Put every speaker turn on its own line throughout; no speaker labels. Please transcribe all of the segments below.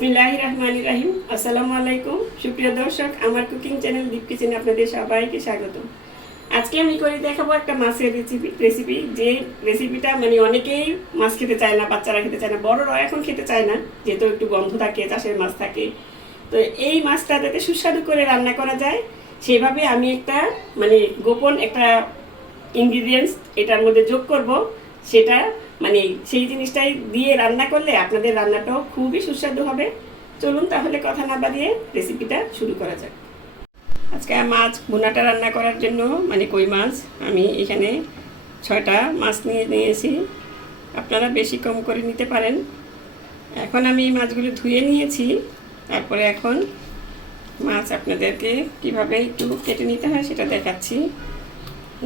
বিসমিল্লাহ রহমান রাহিম। আসসালামু আলাইকুম। সুপ্রিয় দর্শক, আমার কুকিং চ্যানেল দীপ কিচেনে আপনাদের সবাইকে স্বাগত আজকে আমি করে দেখাবো একটা মাছের রেসিপি রেসিপি যে রেসিপিটা মানে অনেকেই মাছ খেতে চায় না, বাচ্চারা খেতে চায় না, বড়রা এখন খেতে চায় না, যেহেতু একটু গন্ধ থাকে, চাষের মাছ থাকে। তো এই মাছটা যাতে সুস্বাদু করে রান্না করা যায়, সেভাবে আমি একটা মানে গোপন একটা ইনগ্রিডিয়েন্টস এটার মধ্যে যোগ করব। সেটা মানে সেই জিনিসটাই দিয়ে রান্না করলে আপনাদের রান্নাটাও খুবই সুস্বাদু হবে। চলুন তাহলে কথা না বাড়িয়ে রেসিপিটা শুরু করা যাক। আজকে মাছ ভুনাটা রান্না করার জন্য মানে কই মাছ, আমি এখানে ছয়টা মাছ নিয়ে নিয়েছি। আপনারা বেশি কম করে নিতে পারেন। এখন আমি এই মাছগুলো ধুয়ে নিয়েছি। তারপরে এখন মাছ আপনাদেরকে কীভাবে একটু কেটে নিতে হয় সেটা দেখাচ্ছি।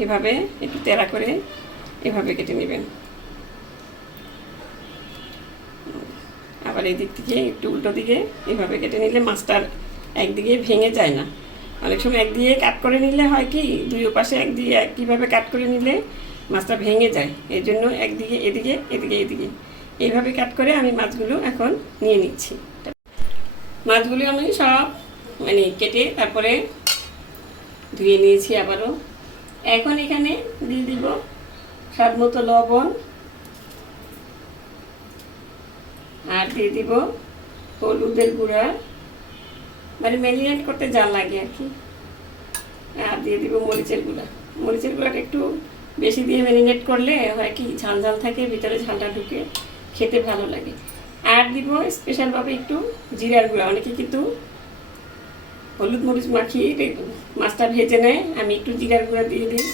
এভাবে একটু তেরা করে এভাবে কেটে নেবেন। আবার এই দিক থেকে একটু উল্টো দিকে, এভাবে কেটে নিলে মাছটার একদিকে ভেঙে যায় না। অনেক সময় একদিকে কাট করে নিলে হয় কি, দুই পাশে একদিকে একইভাবে কাট করে নিলে মাছটা ভেঙে যায়। এই জন্য একদিকে, এদিকে এদিকে এদিকে। এইভাবে কাট করে আমি মাছগুলো এখন নিয়ে নিচ্ছি। মাছগুলো আমি সব মানে কেটে তারপরে ধুয়ে নিয়েছি আবারও। এখন এখানে দিয়ে দিব স্বাদ মতো লবণ আর দিয়ে দিব হলুদের গুঁড়া। মানে ম্যারিনেট করতে যা লাগে আর কি। আর দিয়ে দিব মরিচের গুঁড়া। মরিচের গুঁড়াটা একটু বেশি দিয়ে ম্যারিনেট করলে হয় কি, ঝাল ঝাল থাকে, ভিতরে ঝালটা ঢুকে খেতে ভালো লাগে। আর দিব স্পেশালভাবে একটু জিরার গুঁড়া। অনেকে কিন্তু হলুদ মরিচ মাখিয়ে মাছটা ভেজে নেয়। আমি একটু জিরার গুঁড়া দিয়ে দিই।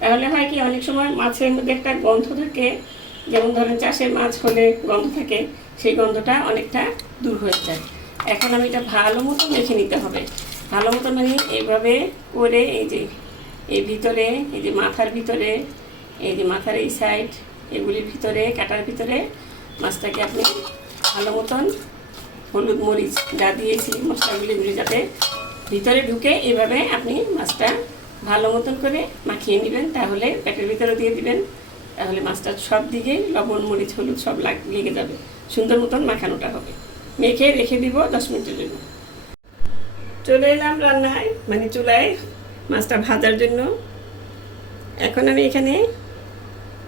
তাহলে হয় কি, অনেক সময় মাছের মধ্যে একটা গন্ধ থাকে যেমন ধরেন চাষের মাছ হলে গন্ধ থাকে, সেই গন্ধটা অনেকটা দূর হয়ে যায়। এখন আমি এটা ভালো মতো মেখে নিতে হবে। ভালো মতো মানে এইভাবে করে এই যে, এই ভিতরে, এই যে মাথার ভিতরে, এই যে মাথার এই সাইড এগুলির ভিতরে, কাটার ভিতরে মাছটাকে আপনি ভালো মতন হলুদ মরিচ যা দিয়েছি মশলাগুলি এগুলি যাতে ভিতরে ঢুকে এভাবে আপনি মাছটা ভালো মতন করে মাখিয়ে নেবেন। তাহলে প্যাকের ভিতরে দিয়ে দিবেন। তাহলে মাছটা সব দিকে লবণ, মরিচ, হলুদ সব লাগ যাবে। সুন্দর মতন মাখানোটা হবে। মেখে রেখে দিব দশ মিনিটের জন্য। চলে এলাম রান্নায় মানে চুলায় মাছটা ভাজার জন্য। এখন আমি এখানে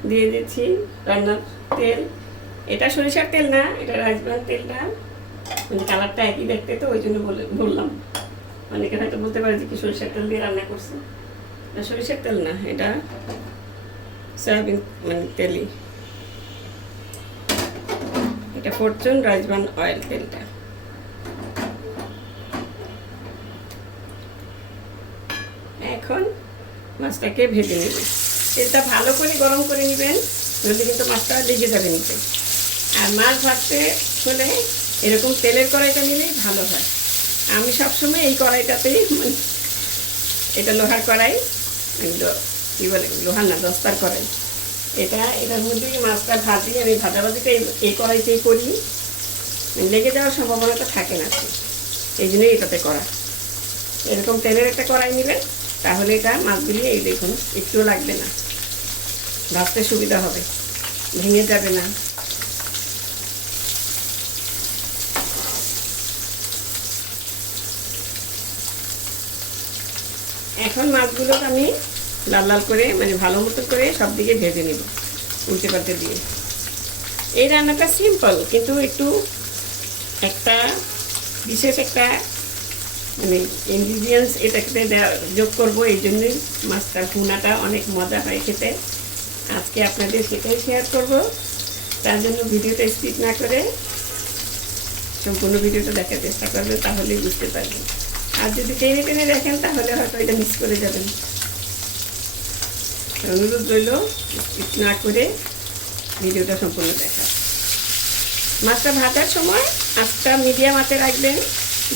দিয়ে দিচ্ছি রান্নার তেল। এটা সরিষার তেল না, এটা রাজবান তেলটা। মানে কালারটা একই দেখতে তো, ওই জন্য বলে বললাম। অনেকে হয়তো বলতে পারে যে কি সরিষার তেল দিয়ে রান্না করছে। সরিষার তেল না, এটা সয়াবিন মানে তেলই। এটা ফরচুন রাজবান অয়েল তেলটা। এখন মাছটাকে ভেজে নেবেন তেলটা ভালো করে গরম করে নেবেন, নইলে কিন্তু মাছটা লেগে যাবে নিতে আর মাছ ভাজতে হলে এরকম তেলের কড়াইটা নিলেই ভালো হয়। আমি সবসময় এই কড়াইটাতেই মানে এটা লোহার কড়াই কী বলে, লোহার না, দস্তার কড়াই এটা, এটার মধ্যেই মাছটা ভাজি, আমি ভাজাভাজিটা এই কড়াইতেই করি। লেগে যাওয়ার সম্ভাবনাটা থাকে না। এই জন্যই এটাতে করা। এরকম তেলের একটা কড়াই নিলে, তাহলে এটা মাছগুলি এই দেখুন, একটুও লাগবে না। ভাজতে সুবিধা হবে। ভেঙে যাবে না এখন মাছগুলো আমি লাল লাল করে মানে ভালো মতো করে সব দিকে ভেজে নেব, উল্টে পাল্টে দিয়ে। এই রান্নাটা সিম্পল কিন্তু একটু একটা বিশেষ একটা মানে ইনগ্রিডিয়েন্টস এটাকে যোগ করব, এই জন্যই মাছটার ভুনাটা অনেক মজা হয় খেতে। আজকে আপনাদের সেটাই শেয়ার করব। তার জন্য ভিডিওটা স্কিপ না করে সম্পূর্ণ ভিডিওটা দেখার চেষ্টা করবেন, তাহলেই বুঝতে পারবেন। আর যদি টেনে টেনে দেখেন, তাহলে হয়তো এটা মিস করে যাবেন। অনুরোধ রইল না করে ভিডিওটা সম্পূর্ণ দেখা। মাছটা ভাজার সময় আঁচটা মিডিয়াম আঁচে রাখবেন।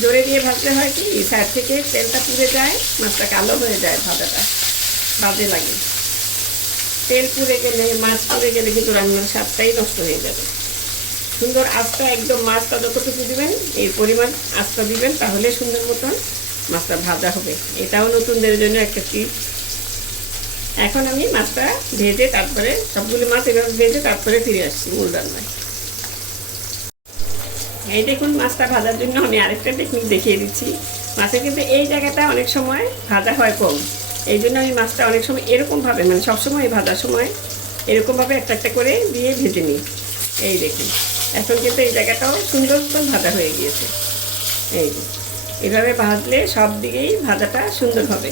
জোরে দিয়ে ভাজলে হয় কি সাইড থেকে তেলটা পুড়ে যায়, মাছটা কালো হয়ে যায় ভাজাটা। বাজে লাগে। তেল পুড়ে গেলে, মাছ পুড়ে গেলে কিন্তু রান্নার স্বাদটাই নষ্ট হয়ে যাবে। সুন্দর আঁচটা একদম মাছটা যতটুকু দিবেন, এই পরিমাণ আঁচটা দিবেন, তাহলে সুন্দর মতন মাছটা ভাজা হবে। এটাও নতুনদের জন্য একটা টিপস এখন আমি মাছটা ভেজে তারপরে সবগুলি মাছ এভাবে ভেজে তারপরে ফিরে আসছি মূল রান্নায়। এই দেখুন মাছটা ভাজার জন্য আমি আরেকটা টেকনিক দেখিয়ে দিচ্ছি। মাছের কিন্তু এই জায়গাটা অনেক সময় ভাজা হয় কম। এই জন্য আমি মাছটা অনেক সময় এরকমভাবে মানে সবসময় ভাজার সময় এরকমভাবে একটা একটা করে দিয়ে ভেজে নিই। এই দেখুন, এখন কিন্তু এই জায়গাটাও সুন্দর মতন ভাজা হয়ে গিয়েছে। এই এভাবে ভাজলে সব দিকেই ভাজাটা সুন্দর হবে।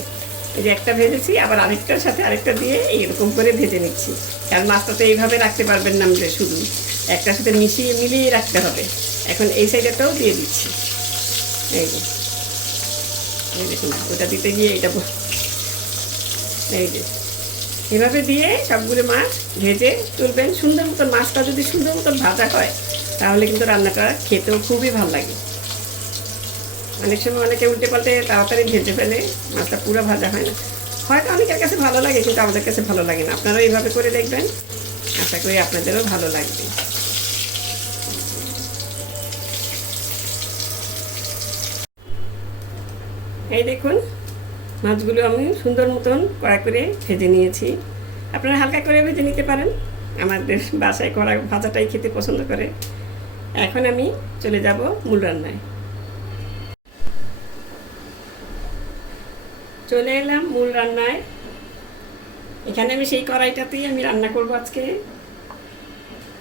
এই যে একটা ভেজেছি, আবার আরেকটার সাথে আরেকটা দিয়ে এইরকম করে ভেজে নিচ্ছি। কারণ মাছটা তো এইভাবে রাখতে পারবেন না আমাদের শুধু। একটার সাথে মিশিয়ে মিলিয়ে রাখতে হবে। এখন এই সাইডটাও দিয়ে দিচ্ছি। এই যে। এই দেখুন, ওটা দিতে গিয়ে এটা এই যে। এভাবে দিয়ে সবগুলো মাছ ভেজে তুলবেন। সুন্দর মতন মাছটা যদি সুন্দর মতন ভাজা হয়, তাহলে কিন্তু রান্নাটা খেতেও খুবই ভালো লাগে। অনেক সময় অনেকে উল্টে পাল্টে তাড়াতাড়ি ভেজে ফেলে, মাছটা পুরো ভাজা হয় না। হয়তো অনেকের কাছে ভালো লাগে, কিন্তু আমাদের কাছে ভালো লাগে না। আপনারাও এইভাবে করে দেখবেন। আশা করি আপনাদেরও ভালো লাগবে। এই দেখুন, মাছগুলো আমি সুন্দর মতন কড়া করে ভেজে নিয়েছি। আপনারা হালকা করে ভেজে নিতে পারেন। আমাদের বাসায় কড়া ভাজাটাই খেতে পছন্দ করে। এখন আমি চলে যাব মূল রান্নায়। চলে এলাম মূল রান্নায়। এখানে আমি সেই কড়াইটাতেই আমি রান্না করব আজকে।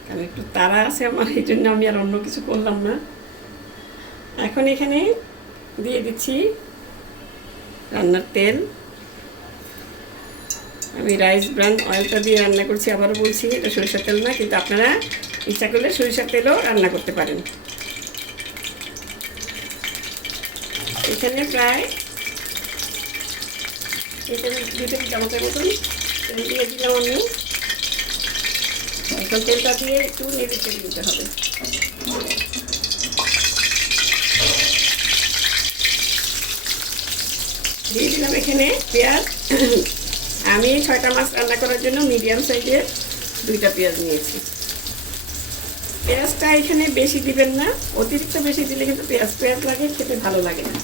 কারণ একটু তাড়া আছে আমার, এই জন্য আমি আর অন্য কিছু করলাম না। এখন এখানে দিয়ে দিচ্ছি রান্নার তেল। আমি রাইস ব্রান অয়েলটা দিয়ে রান্না করছি, আবারও বলছি, এটা সরিষার তেল না, কিন্তু আপনারা ইচ্ছা করলে সরিষার তেলও রান্না করতে পারেন। এখানে প্রায় দুই টেবিল আমি। এখন দিয়ে একটু নেড়ে দিতে হবে। দিয়ে দিলাম এখানে পেঁয়াজ। আমি ছয়টা মাছ রান্না করার জন্য মিডিয়াম সাইজের দুইটা পেঁয়াজ নিয়েছি। পেঁয়াজটা এখানে বেশি দিবেন না। অতিরিক্ত বেশি দিলে কিন্তু পেঁয়াজ পেঁয়াজ লাগে, খেতে ভালো লাগে না।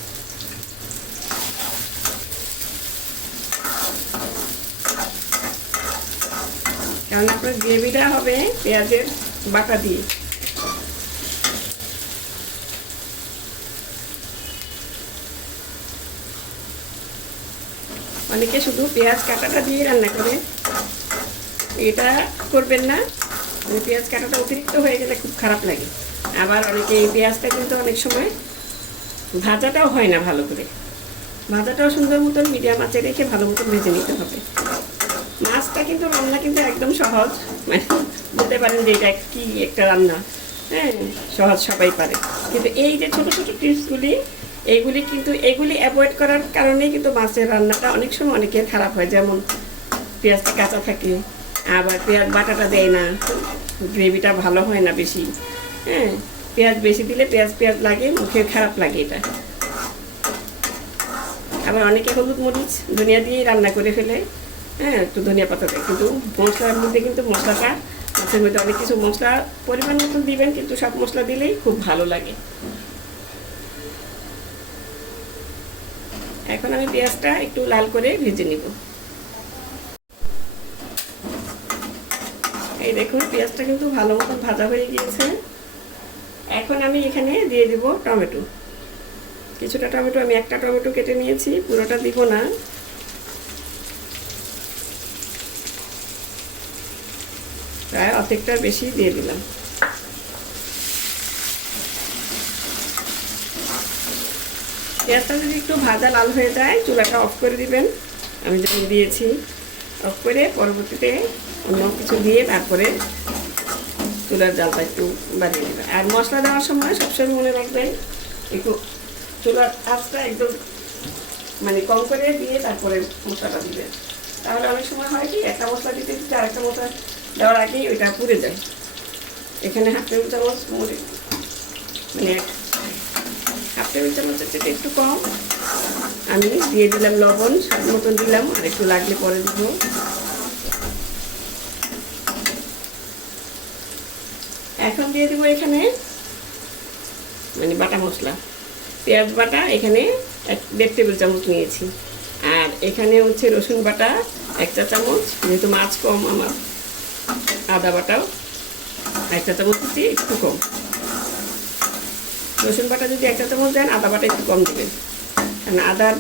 কারণ আপনার গ্রেভিটা হবে পেঁয়াজের বাটা দিয়ে। অনেকে শুধু পেঁয়াজ কাটাটা দিয়ে রান্না করে। এটা করবেন না মানে পেঁয়াজ কাটাটা অতিরিক্ত হয়ে গেলে খুব খারাপ লাগে। আবার অনেকে এই পেঁয়াজটা কিন্তু অনেক সময় ভাজাটাও হয় না ভালো করে। ভাজাটাও সুন্দর মতন মিডিয়াম আঁচে রেখে ভালো মতন ভেজে নিতে হবে। মাছটা কিন্তু রান্না কিন্তু একদম সহজ। মানে বলতে পারেন যে এটা কি একটা রান্না। হ্যাঁ সহজ সবাই পারে। কিন্তু এই যে ছোট ছোট টিপসগুলি এইগুলি কিন্তু, এগুলি অ্যাভয়েড করার কারণেই কিন্তু মাছের রান্নাটা অনেক সময় অনেকের খারাপ হয়। যেমন পেঁয়াজটা কাঁচা থাকে, আবার পেঁয়াজ বাটাটা দেয় না, গ্রেভিটা ভালো হয় না বেশি। হ্যাঁ পেঁয়াজ বেশি দিলে পেঁয়াজ পেঁয়াজ লাগে, মুখে খারাপ লাগে এটা। আবার অনেকে হলুদ মরিচ, ধনিয়া দিয়েই রান্না করে ফেলে। হ্যাঁ একটু ধনিয়া পাতা দেয়। কিন্তু মশলার মধ্যে কিন্তু মশলাটা, মাছের মধ্যে অনেক কিছু মশলা পরিমাণ মতন দিবেন, কিন্তু সব মশলা দিলেই খুব ভালো লাগে। এখন আমি পেঁয়াজটা একটু লাল করে ভেজে নিব। এই দেখুন, পেঁয়াজটা কিন্তু ভালো মতন ভাজা হয়ে গিয়েছে। এখন আমি এখানে দিয়ে দিব টমেটো। কিছুটা টমেটো, আমি একটা টমেটো কেটে নিয়েছি, পুরোটা দিব না। প্রায় অর্ধেকটা বেশি দিয়ে দিলাম। পেঁয়াজটা যদি একটু ভাজা লাল হয়ে যায়, চুলাটা অফ করে দিবেন। আমি যখন দিয়েছি, অফ করে পরবর্তীতে অন্য কিছু দিয়ে তারপরে চুলার জালটা একটু বাড়িয়ে দেবেন। আর মশলা দেওয়ার সময় সবসময় মনে রাখবেন, একটু চুলার আঁচটা একদম মানে কম করে দিয়ে তারপরে মশলাটা দিবেন। তাহলে অনেক সময় হয় কি, একটা মশলা দিতে দিতে আরেকটা মশলা দেওয়ার আগেই ওইটা পুড়ে যায়। এখানে হাফ টেবিল চামচ মরিচ মানে হাফ টেবিল চামচের থেকে একটু কম। আমি দিয়ে দিলাম লবণ, স্বাদ মতন দিলাম, আর একটু লাগলে পরে দিব। এখন দিয়ে দেবো এখানে মানে বাটা মশলা। পেঁয়াজ বাটা এখানে এক, দেড় টেবিল চামচ নিয়েছি। আর এখানে হচ্ছে রসুন বাটা এক চা চামচ, যেহেতু মাছ কম আমার। আদা বাটাও। এক চা চামচ দিচ্ছি, একটু কম। রসুন বাটা যদি একটা চামচ দেন, আদা বাটা একটু কম দেবেন। কারণ আদার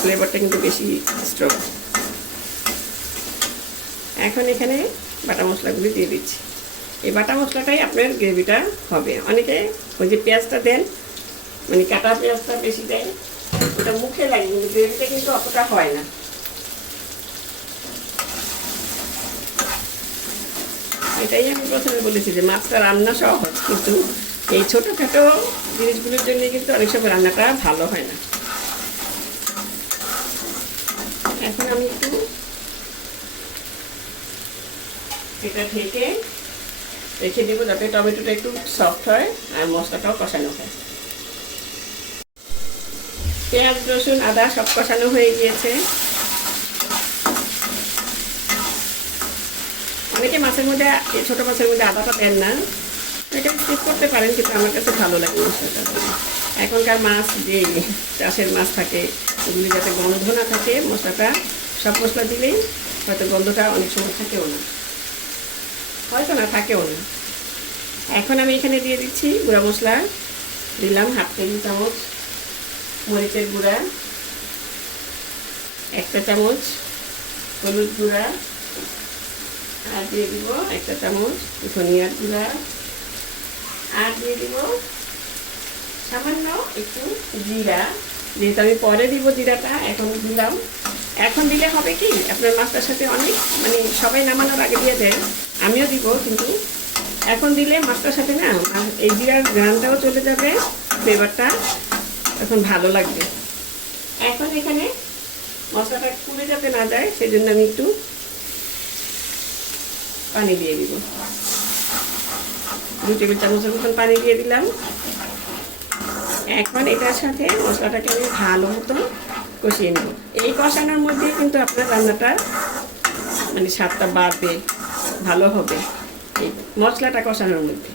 ফ্লেভারটা কিন্তু বেশি স্ট্রং এখন এখানে বাটা মশলাগুলি দিয়ে দিচ্ছি। এই বাটা মশলাটাই আপনার গ্রেভিটা হবে। অনেকে ওই যে পেঁয়াজটা দেন মানে কাটা পেঁয়াজটা বেশি দেয়, ওটা মুখে লাগে, কিন্তু গ্রেভিটা কিন্তু অতটা হয় না। এটাই আমি প্রথমে বলেছি যে মাছটা রান্না সহজ, কিন্তু এই ছোটোখাটো জিনিসগুলোর জন্য কিন্তু অনেক সময় রান্নাটা ভালো হয় না। এখন আমি একটু এটা ঢেকে রেখে দেবো যাতে টমেটোটা একটু সফট হয় আর মশলাটাও কষানো হয়। পেঁয়াজ, রসুন, আদা সব কষানো হয়ে গিয়েছে। অনেকে মাছের মধ্যে ছোটো মাছের মধ্যে আদাটা দেন না। এটা স্কিপ করতে পারেন, কিন্তু আমার কাছে ভালো লাগে মশলাটা এখনকার মাছ যে চাষের মাছ থাকে, ওগুলি যাতে গন্ধ না থাকে, মশলাটা, সব মশলা দিলেই হয়তো গন্ধটা অনেক সময় থাকেও না। হয়তো না, থাকেও না। এখন আমি এখানে দিয়ে দিচ্ছি গুঁড়া মশলা। দিলাম হাফ টেবিল চামচ মরিচের গুঁড়া, একটা চামচ হলুদ গুঁড়া আর দিয়ে দিব একটা চামচ ধনিয়ার গুঁড়া। আর দিয়ে দিব সামান্য একটু জিরা। যেহেতু আমি পরে দিব জিরাটা, এখন দিলাম। এখন দিলে হবে কি, আপনার মাছটার সাথে অনেক মানে সবাই নামানোর আগে দিয়ে দেয় আমিও দিব, কিন্তু এখন দিলে মাছটার সাথে না এই জিরার গ্রানটাও চলে যাবে, ফ্লেভারটা এখন ভালো লাগবে। এখন এখানে মশলাটা পুড়ে যাতে না যায় সেই জন্য আমি একটু পানি দিয়ে দিব। দু টেবিল চামচের মতন পানি দিয়ে দিলাম। এখন এটার সাথে মশলাটাকে আমি ভালো মতো কষিয়ে নেব। এই কষানোর মধ্যে কিন্তু আপনার রান্নাটা মানে স্বাদটা বাড়বে, ভালো হবে এই মশলাটা কষানোর মধ্যে।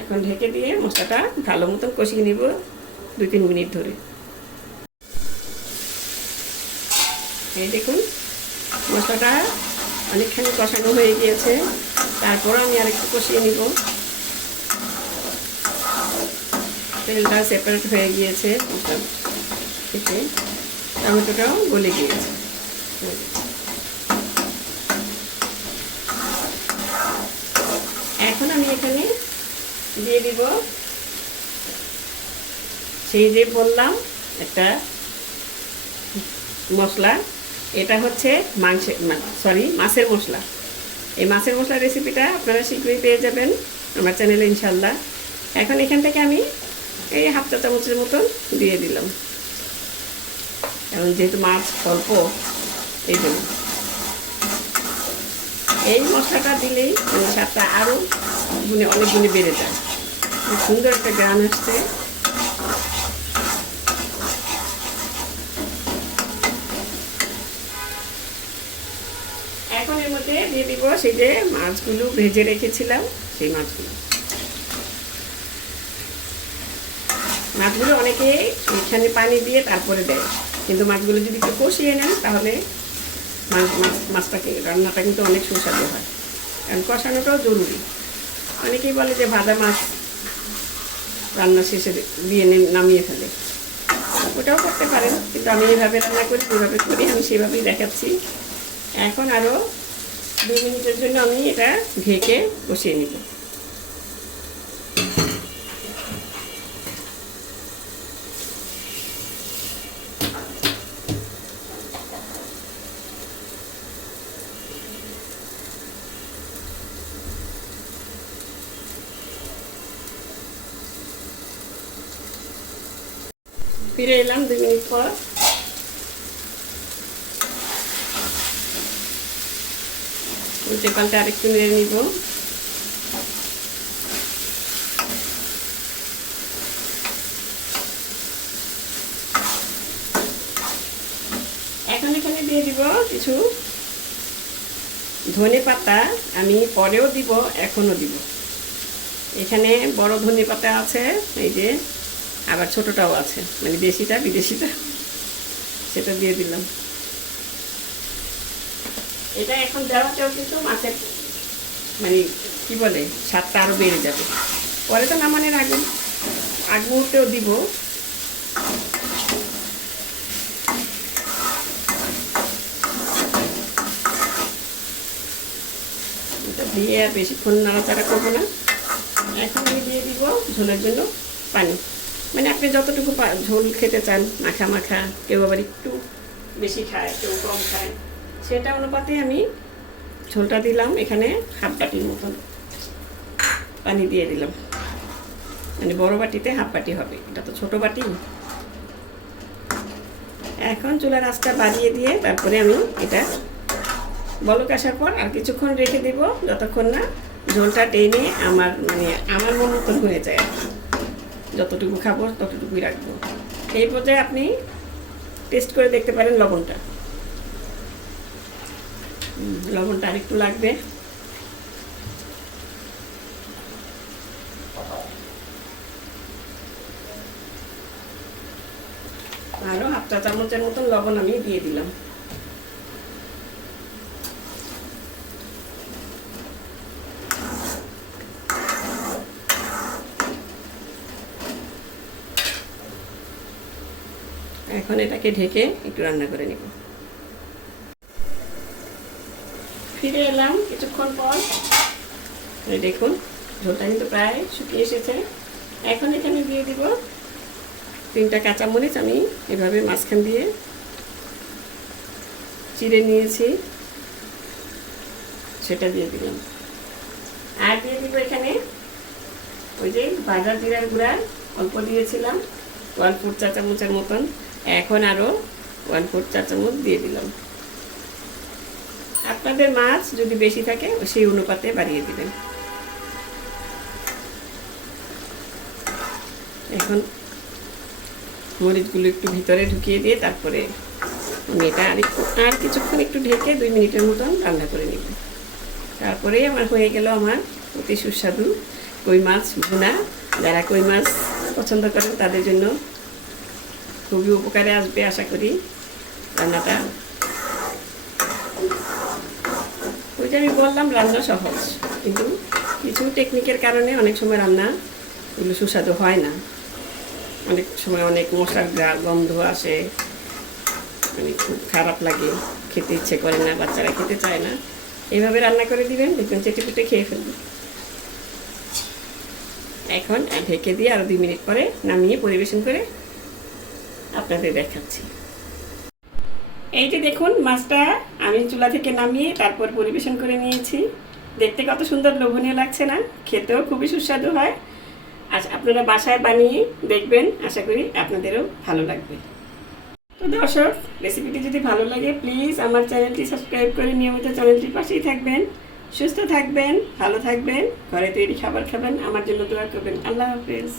এখন ঢেকে দিয়ে মশলাটা ভালো মতন কষিয়ে নিব দুই তিন মিনিট ধরে। এই দেখুন, মশলাটা অনেকখানি কষানো হয়ে গিয়েছে। তারপর আমি আরেকটু কষিয়ে নিব। তেলটা সেপারেট হয়ে গিয়েছে থেকে। টমেটোটাও গলে গিয়েছে। এখন আমি এখানে দিয়ে দিব সেই যে বললাম, একটা মশলা। এটা হচ্ছে মাংসের মানে সরি মাছের মশলা। এই মাছের মশলা রেসিপিটা আপনারা শীঘ্রই পেয়ে যাবেন আমার চ্যানেলে ইনশাল্লাহ এখন এখান থেকে আমি এই হাফ চা চামচের মতন দিয়ে দিলাম। এখন যেহেতু মাছ অল্প, এই জন্য। এই মশলাটা দিলেই মানে স্বাদটা আরও গুণে অনেক বেড়ে যায়। খুব সুন্দর একটা গ্রান আসছে এখন এর মধ্যে দিয়ে দিব সেই যে মাছগুলো ভেজে রেখেছিলাম, সেই মাছগুলো। মাছগুলো অনেকে এখানে পানি দিয়ে তারপরে দেয়। কিন্তু মাছগুলো যদি একটু কষিয়ে নেন, তাহলে মাছ মাছ, মাছটাকে, রান্নাটা কিন্তু অনেক সুস্বাদু হয়। কারণ কষানোটাও জরুরি। অনেকেই বলে যে ভাজা মাছ রান্না শেষে দিয়ে নামিয়ে ফেলে। ওটাও করতে পারেন, কিন্তু আমি এইভাবে রান্না করি, যেভাবে করি, আমি সেভাবেই দেখাচ্ছি। এখন আরও দুই মিনিটের জন্য আমি এটা ঢেকে কষিয়ে নিব। ফিরে এলাম দুই মিনিট পর। উল্টে পাল্টে আরেকটু নেড়ে নিব। এখন এখানে দিয়ে দিব কিছু ধনে পাতা। আমি পরেও দিব, এখনও দিব। এখানে বড় ধনে পাতা আছে, এই যে, আবার ছোটটাও আছে মানে দেশিটা বিদেশিটা। সেটা দিয়ে দিলাম। এটা এখন দেওয়াতেও কিন্তু মাছের মানে কি বলে, স্বাদটা আরও বেড়ে যাবে। পরে তো নামানের আগে আগ মুহূর্তেও দিব দিয়ে আর বেশিক্ষণ নাড়াচাড়া করব না। এখন দিয়ে দিব ঝোলের জন্য পানি। মানে আপনি যতটুকু ঝোল খেতে চান, মাখা মাখা, কেউ আবার একটু বেশি খায়, কেউ কম খায়। সেটা অনুপাতে আমি ঝোলটা দিলাম, এখানে হাফ বাটির মতন পানি দিয়ে দিলাম। মানে বড় বাটিতে হাফ বাটি হবে, এটা তো ছোট বাটি। এখন চুলার আঁচটা বাড়িয়ে দিয়ে তারপরে আমি এটা বলক আসার পর আর কিছুক্ষণ রেখে দেব, যতক্ষণ না ঝোলটা টেনে আমার মানে আমার মন মতন হয়ে যায় যতটুকু খাব ততটুকুই রাখব। এই পর্যায়ে আপনি টেস্ট করে দেখতে পারেন লবণটা। লবণটা আরেকটু লাগবে। আরও হাফ চা চামচের মতন লবণ আমি দিয়ে দিলাম। এখন এটাকে ঢেকে একটু রান্না করে নিব। ফিরে এলাম কিছুক্ষণ পর। দেখুন, ঝোলটা কিন্তু প্রায় শুকিয়ে এসেছে। এখন এখানে দিয়ে দিব তিনটা কাঁচামরিচ। আমি এভাবে মাঝখান দিয়ে চিড়ে নিয়েছি। সেটা দিয়ে দিলাম। আর দিয়ে দিব এখানে ওই যে বাজার জিরার গুঁড়া, অল্প দিয়েছিলাম ওয়ান ফোর চা চামচের মতন। এখন আরও ওয়ান ফোর চা চামচ দিয়ে দিলাম। আপনাদের মাছ যদি বেশি থাকে, সেই অনুপাতে বাড়িয়ে দিবেন। এখন মরিচগুলো একটু ভিতরে ঢুকিয়ে দিয়ে তারপরে আমি এটা আর একটু আর কিছুক্ষণ একটু ঢেকে দুই মিনিটের মতন রান্না করে নিব। তারপরেই আমার হয়ে গেল আমার অতি সুস্বাদু কই মাছ ভুনা। যারা কই মাছ পছন্দ করেন, তাদের জন্য খুবই উপকারে আসবে, আশা করি। রান্নাটা ওই যে আমি বললাম, রান্না সহজ। কিন্তু কিছু টেকনিকের কারণে অনেক সময় রান্না এগুলো সুস্বাদু হয় না। অনেক সময় অনেক মশার গন্ধ আসে। মানে খুব খারাপ লাগে, খেতে ইচ্ছে করে না, বাচ্চারা খেতে চায় না। এইভাবে রান্না করে দিবেন, দেখবেন চেটে পেটে খেয়ে ফেলবেন। এখন ঢেকে দিয়ে আরও দুই মিনিট পরে নামিয়ে পরিবেশন করে আপনাদের দেখাচ্ছি। এই যে দেখুন, মাছটা আমি চুলা থেকে নামিয়ে তারপর পরিবেশন করে নিয়েছি। দেখতে কত সুন্দর লোভনীয় লাগছে না? খেতেও খুবই সুস্বাদু হয়। আচ্ছা আপনারা বাসায় বানিয়ে দেখবেন, আশা করি আপনাদেরও ভালো লাগবে। তো দর্শক, রেসিপিটি যদি ভালো লাগে, প্লিজ আমার চ্যানেলটি সাবস্ক্রাইব করে নিয়মিত চ্যানেলটির পাশেই থাকবেন। সুস্থ থাকবেন, ভালো থাকবেন, ঘরে তৈরি খাবার খাবেন। আমার জন্য দোয়া করবেন। আল্লাহ হাফেজ।